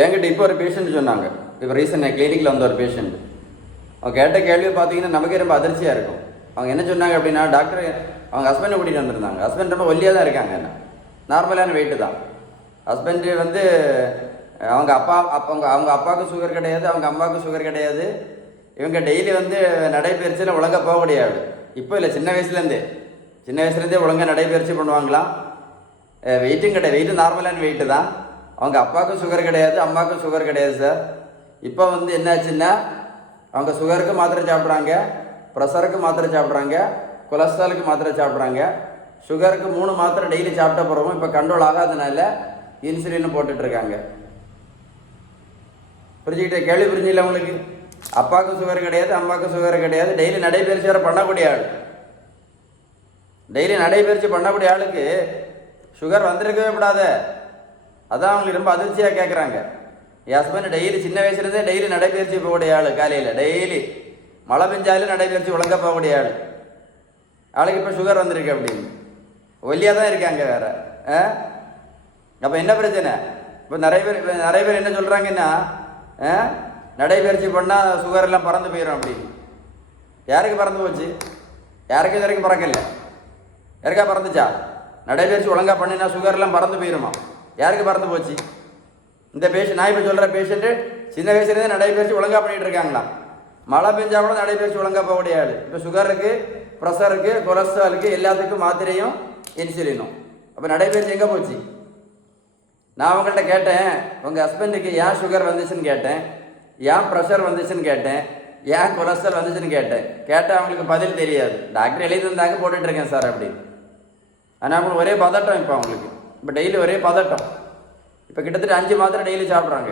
என்கிட்ட இப்போ ஒரு பேஷண்ட் சொன்னாங்க. இப்போ ரீசெண்ட் கிளினிக்கில் வந்த ஒரு பேஷண்ட். அவங்க கேட்ட கேள்வி பார்த்தீங்கன்னா நமக்கே ரொம்ப அதிர்ச்சியாக இருக்கும். அவங்க என்ன சொன்னாங்க அப்படின்னா, டாக்டர் அவங்க ஹஸ்பண்டை கூட்டிகிட்டு வந்திருந்தாங்க. ஹஸ்பண்ட் ரொம்ப ஒல்லியாக தான் இருக்காங்க, என்ன நார்மலான வெயிட்டு தான். ஹஸ்பண்டு வந்து அவங்க அப்பாவுக்கு சுகர் கிடையாது, அவங்க அம்மாவுக்கு சுகர் கிடையாது. இவங்க டெய்லி வந்து நடைபயிற்சியில் ஒழுங்காக போக முடியாது. இப்போ இல்லை, சின்ன வயசுலேருந்தே ஒழுங்காக நடைபயிற்சி பண்ணுவாங்களாம். வெயிட்டும் கிடையாது, வெயிட்டு நார்மலான வெயிட்டு தான். அவங்க அப்பாவுக்கும் சுகர் கிடையாது, அம்மாவுக்கும் சுகர் கிடையாது சார். இப்போ வந்து என்னாச்சுன்னா, அவங்க சுகருக்கு மாத்திரை சாப்பிட்றாங்க, ப்ரெஷருக்கு மாத்திரை சாப்பிட்றாங்க, கொலஸ்ட்ராலுக்கு மாத்திரை சாப்பிட்றாங்க. சுகருக்கு 3 மாத்திரை டெய்லி சாப்பிட்ட பிறகும் இப்போ கண்ட்ரோல் ஆகாதனால இன்சுலின் போட்டுட்ருக்காங்க. புரிஞ்சுக்கிட்டே? கேள்வி புரிஞ்சில்ல உங்களுக்கு? அப்பாவுக்கு சுகர் கிடையாது, அம்மாவுக்கு சுகர் கிடையாது. டெய்லி நடைபயிற்சி வேறு பண்ணக்கூடிய ஆள். டெய்லி நடைபயிற்சி பண்ணக்கூடிய ஆளுக்கு சுகர் வந்திருக்கவே கூடாது. அதான் அவங்களுக்கு ரொம்ப அதிர்ச்சியாக கேட்குறாங்க. என் ஹஸ்பண்ட் டெய்லி சின்ன வயசுலேருந்தே டெய்லி நடைபயிற்சி போகக்கூடிய ஆள். காலையில் டெய்லி மழை பெஞ்சாலும் நடைபயிற்சி ஒழுங்காக போகக்கூடிய ஆள். ஆளுக்கு இப்போ சுகர் வந்திருக்கு அப்படின்னு ஒல்லியாக தான் இருக்காங்க வேற. அப்போ என்ன பிரச்சனை? இப்போ நிறைய பேர் என்ன சொல்கிறாங்கன்னா, நடைபயிற்சி பண்ணால் சுகர் எல்லாம் பறந்து போயிடும் அப்படின்னு. யாருக்கு பறந்து போச்சு? யாருக்கு இது வரைக்கும் பறக்கல. யாருக்கா பறந்துச்சா? நடைபயிற்சி ஒழுங்காக பண்ணினா சுகர்லாம் பறந்து போயிடுமா? யாருக்கு பறந்து போச்சு? இந்த நான் இப்போ சொல்கிற பேஷண்ட்டு சின்ன வயசுலேருந்து நடைபயிற்சி ஒழுங்காக பண்ணிகிட்டு இருக்காங்களா. மழை பெஞ்சா கூட நடைபயிற்சி ஒழுங்காக போகக்கூடிய ஆள். இப்போ சுகருக்கு, ப்ரெஷருக்கு, கொலஸ்ட்ராலுக்கு எல்லாத்துக்கும் மாத்திரையும் இன்சுலினும். அப்போ நடைபயிற்சி எங்கே போச்சு? நான் அவங்கள்ட்ட கேட்டேன், உங்கள் ஹஸ்பண்டுக்கு ஏன் சுகர் வந்துச்சுன்னு கேட்டேன், ஏன் ப்ரெஷர் வந்துச்சுன்னு கேட்டேன், ஏன் கொலஸ்ட்ரால் வந்துச்சுன்னு கேட்டேன் அவங்களுக்கு பதில் தெரியாது. டாக்டர் எழுதி இருந்தாங்க போட்டுட்ருக்கேன் சார் அப்படின்னு. ஆனால் அவங்களுக்கு ஒரே பதட்டம். இப்போ அவங்களுக்கு இப்போ டெய்லி ஒரே பதட்டம். இப்போ கிட்டத்தட்ட 5 மாத்திரை டெய்லி சாப்பிட்றாங்க.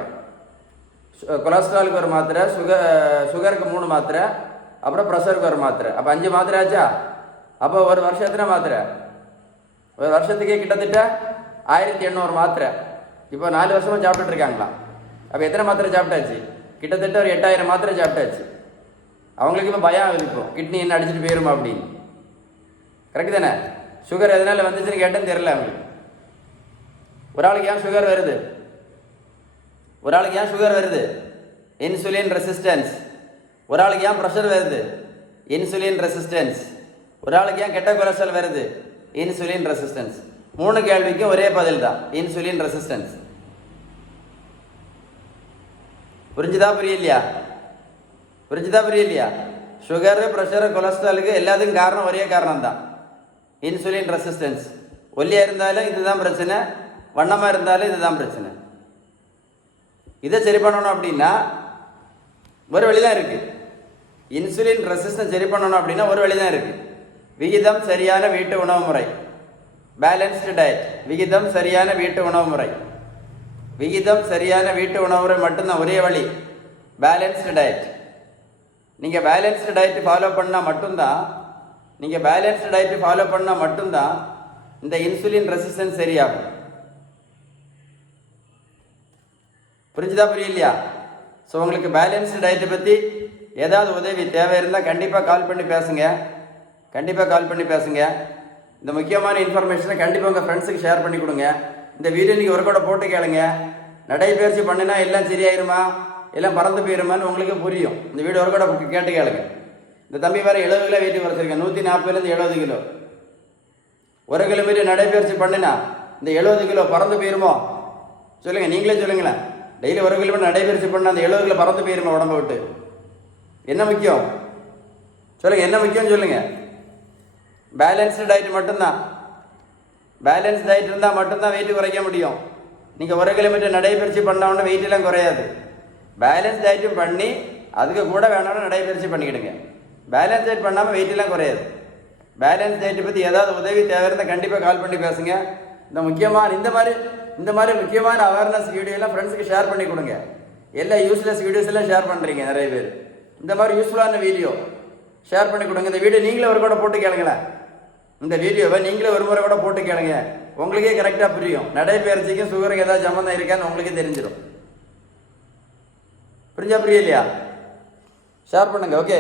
கொலஸ்ட்ராலுக்கு ஒரு மாத்திரை, சுகருக்கு 3 மாத்திரை, அப்புறம் ப்ரெஷருக்கு ஒரு மாத்திரை. அப்போ 5 மாத்திரை ஆச்சா? அப்போ ஒரு வருஷம் எத்தனை மாத்திரை? ஒரு வருஷத்துக்கே கிட்டத்தட்ட 1800 மாத்திரை. இப்போ 4 வருஷமாக சாப்பிட்டுட்டு இருக்காங்களாம். அப்போ எத்தனை மாத்திரை சாப்பிட்டாச்சு? கிட்டத்தட்ட ஒரு 8000 மாத்திரை சாப்பிட்டாச்சு. அவங்களுக்கு இப்போ பயம் இருக்கும், கிட்னி என்ன அடிச்சுட்டு போயிருமா அப்படின்னு. கரெக்டு தானே? சுகர் எதனால் வந்துச்சுன்னு கேட்டேன்னு தெரியல அவங்களுக்கு. ஒரு ஆளுக்கு ஏன் சுகர் வருது? Insulin resistance. ஒரு ஆளுக்கு ஏன் ப்ரெஷர் வருது? Insulin resistance. ஒரு ஆளுக்கு ஏன் கெட்ட கொலஸ்ட்ரால் வருது? Insulin resistance. 3 கேள்விக்கும் ஒரே பதில் தான், இன்சுலின் ரெசிஸ்டன்ஸ். புரிஞ்சுதா புரியலையா? சுகரு, ப்ரெஷரு, கொலஸ்ட்ராலுக்கு எல்லாத்துக்கும் காரணம் ஒரே காரணம் தான், இன்சுலின் ரெசிஸ்டன்ஸ். ஒல்லியாக இருந்தாலும் இதுதான் பிரச்சனை, வண்ணமாக இருந்தாலும் இதுதான் பிரச்சனை. இதை சரி பண்ணணும் அப்படின்னா ஒரு வழி தான் இருக்குது. இன்சுலின் ரெசிஸ்டன்ஸ் சரி பண்ணணும் அப்படின்னா ஒரு வழி தான் இருக்குது. விகிதம் சரியான வீட்டு உணவு முறை, பேலன்ஸ்டு டயட். விகிதம் சரியான வீட்டு உணவு முறை மட்டும்தான் ஒரே வழி, பேலன்ஸ்டு டயட். நீங்கள் பேலன்ஸ்டு டயட் ஃபாலோ பண்ணால் மட்டும்தான் இந்த இன்சுலின் ரெசிஸ்டன்ஸ் சரியாகும். புரியலையா? ஸோ உங்களுக்கு பேலன்ஸ்டு டயட்டை பற்றி ஏதாவது உதவி தேவை இருந்தால் கண்டிப்பாக கால் பண்ணி பேசுங்க. இந்த முக்கியமான இன்ஃபர்மேஷனை கண்டிப்பாக உங்கள் ஃப்ரெண்ட்ஸுக்கு ஷேர் பண்ணி கொடுங்க. இந்த வீடியோ நீங்கள் ஒரு கூட போட்டு கேளுங்க. நடைபயிற்சி பண்ணினா எல்லாம் சரியாயிருமா, எல்லாம் பறந்து போயிருமான்னு உங்களுக்கு புரியும். இந்த வீடியோ ஒரு கூட கேட்டு கேளுங்க. இந்த தம்பி வேறு 70 கிலோ வெயிட் குறைச்சிருக்கேன், 140லேருந்து 70 கிலோ. 1 கிலோமீட்டர் நடைபயிற்சி பண்ணினா இந்த 70 கிலோ பறந்து போயிருமோ? சொல்லுங்கள், நீங்களே சொல்லுங்களேன். டெய்லி 1 கிலோமீட்டர் நடைபயிற்சி பண்ணால் அந்த 70 கிலோ பறந்து போயிருமா உடம்பை விட்டு? என்ன முக்கியம் சொல்லுங்கள். பேலன்ஸ்டு டயட் மட்டும்தான். பேலன்ஸ் டயட் இருந்தால் மட்டும்தான் வெயிட் குறைக்க முடியும். நீங்கள் 1 கிலோமீட்டர் நடைபயிற்சி பண்ணோன்னா வெயிட்டெல்லாம் குறையாது. பேலன்ஸ் டயட்டும் பண்ணி அதுக்கு கூட வேணாலும் நடைபயிற்சி பண்ணிக்கிடுங்க. பேலன்ஸ் டயட் பண்ணாமல் வெயிட்டெல்லாம் குறையாது. பேலன்ஸ் டயட்டை பற்றி ஏதாவது உதவி தேவை இருந்தால் கண்டிப்பாக கால் பண்ணி பேசுங்க. இந்த மாதிரி முக்கியமான அவேர்னஸ் வீடியோலாம் ஃப்ரெண்ட்ஸுக்கு ஷேர் பண்ணி கொடுங்க. எல்லா யூஸ்லெஸ் வீடியோஸ் எல்லாம் ஷேர் பண்ணுறீங்க நிறைய பேர். இந்த மாதிரி யூஸ்ஃபுல்லான வீடியோ ஷேர் பண்ணி கொடுங்க. இந்த வீடியோ நீங்களே ஒரு கூட போட்டு கேளுங்களேன். இந்த வீடியோவை நீங்களே ஒரு முறை கூட போட்டு கேளுங்க. உங்களுக்கே கரெக்டாக புரியும். நடைபயிற்சிக்கும் சுகருக்கு ஏதாவது சம்மந்தம் இருக்கான்னு உங்களுக்கே தெரிஞ்சிடும். புரியலையா? ஷேர் பண்ணுங்க. ஓகே.